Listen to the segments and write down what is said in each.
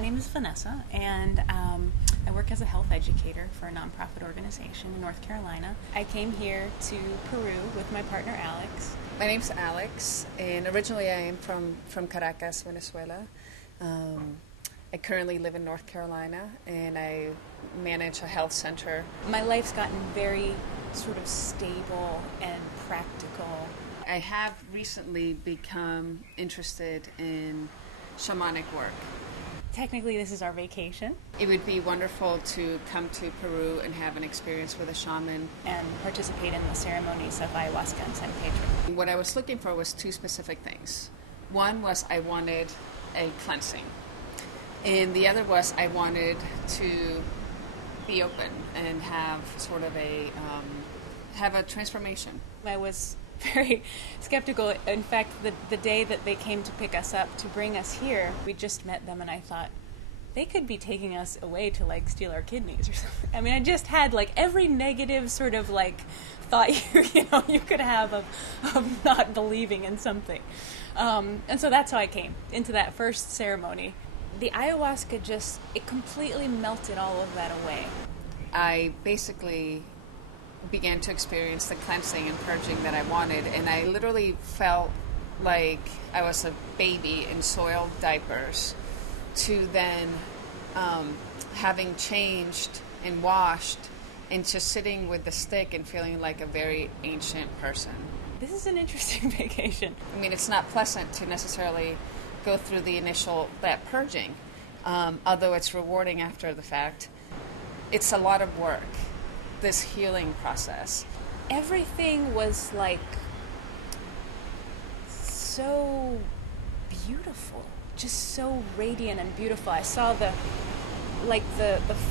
my name is Vanessa, and I work as a health educator for a nonprofit organization in North Carolina. I came here to Peru with my partner Alex. My name's Alex, and originally I am from Caracas, Venezuela. I currently live in North Carolina, and I manage a health center. My life's gotten very sort of stable and practical. I have recently become interested in shamanic work. Technically, this is our vacation. It would be wonderful to come to Peru and have an experience with a shaman. And participate in the ceremonies of Ayahuasca and San Pedro. What I was looking for was two specific things. One was I wanted a cleansing. And the other was I wanted to be open and have sort of have a transformation. I was very skeptical. In fact, the day that they came to pick us up to bring us here, we just met them, and I thought they could be taking us away to like steal our kidneys or something. I mean, I just had like every negative sort of like thought you could have of not believing in something, and so that's how I came into that first ceremony. The ayahuasca it completely melted all of that away. I basically began to experience the cleansing and purging that I wanted, and I literally felt like I was a baby in soiled diapers to then having changed and washed and just sitting with the stick and feeling like a very ancient person. This is an interesting vacation. I mean, it's not pleasant to necessarily go through that purging, although it's rewarding after the fact. It's a lot of work, this healing process. Everything was like so beautiful, just so radiant and beautiful. I saw the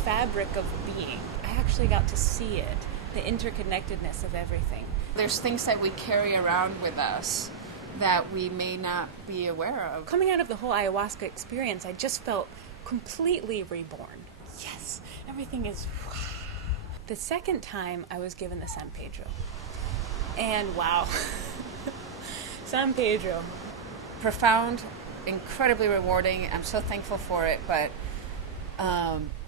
fabric of being. I actually got to see it, the interconnectedness of everything. There's things that we carry around with us that we may not be aware of. Coming out of the whole ayahuasca experience, I just felt completely reborn. Yes, everything is... The second time, I was given the San Pedro. And wow. San Pedro. Profound, incredibly rewarding. I'm so thankful for it, but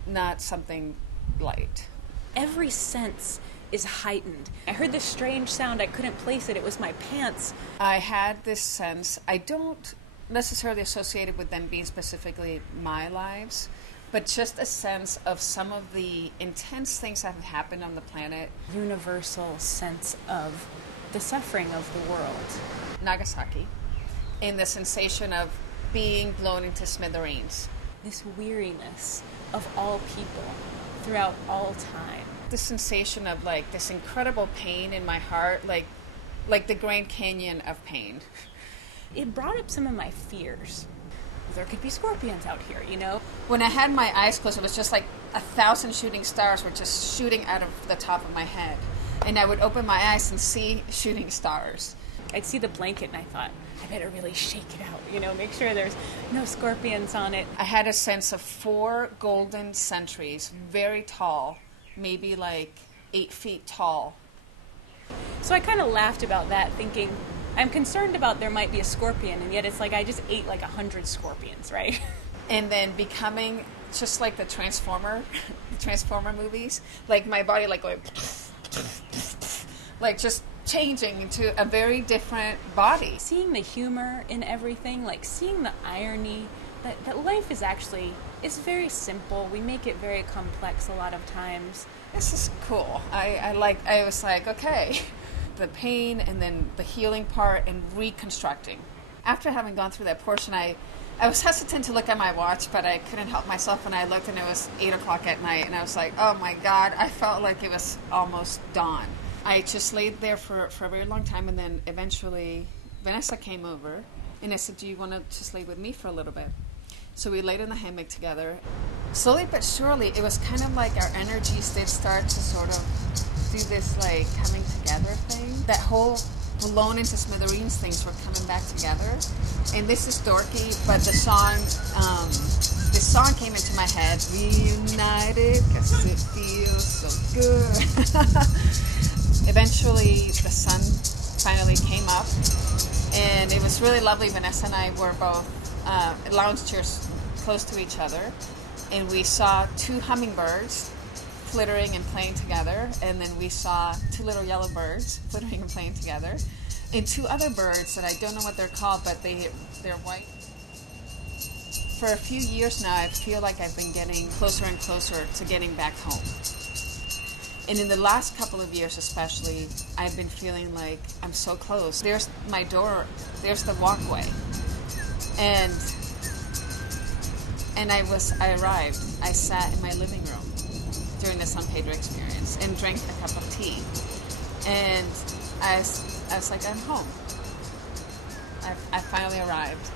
not something light. Every sense is heightened. I heard this strange sound. I couldn't place it. It was my pants. I had this sense. I don't necessarily associate it with them being specifically my lives, but just a sense of some of the intense things that have happened on the planet. Universal sense of the suffering of the world. Nagasaki, and the sensation of being blown into smithereens. This weariness of all people throughout all time. The sensation of like this incredible pain in my heart, like the Grand Canyon of pain. It brought up some of my fears. There could be scorpions out here, you know? When I had my eyes closed, it was just like 1,000 shooting stars were just shooting out of the top of my head. And I would open my eyes and see shooting stars. I'd see the blanket and I thought, I better really shake it out, make sure there's no scorpions on it. I had a sense of 4 golden sentries, very tall, maybe like 8 feet tall. So I kind of laughed about that, thinking, I'm concerned about there might be a scorpion, and yet it's like I just ate like 100 scorpions, right? And then becoming just like the Transformer movies, like my body like going, like just changing into a very different body. Seeing the humor in everything, like seeing the irony, that life is very simple. We make it very complex a lot of times. This is cool. I was like, okay. The pain and then the healing part and reconstructing. After having gone through that portion, I was hesitant to look at my watch, but I couldn't help myself, and I looked and it was 8 o'clock at night, and I was like, oh my God, I felt like it was almost dawn. I just laid there for a very long time, and then eventually Vanessa came over, and I said, do you want to just lay with me for a little bit? So we laid in the hammock together. Slowly but surely, it was kind of like our energies did start to sort of do this like coming together thing. That whole blown into smithereens things were coming back together. And this is dorky, but the song came into my head, Reunited, because it feels so good. Eventually, the sun finally came up, and it was really lovely. Vanessa and I were both lounge chairs close to each other, and we saw 2 hummingbirds flittering and playing together, and then we saw 2 little yellow birds flittering and playing together, and 2 other birds that I don't know what they're called, but they're white. For a few years now, I feel like I've been getting closer and closer to getting back home. And in the last couple of years especially, I've been feeling like I'm so close. There's my door, there's the walkway. And I arrived. I sat in my living room during the San Pedro experience and drank a cup of tea. And I was like, I'm home. I finally arrived.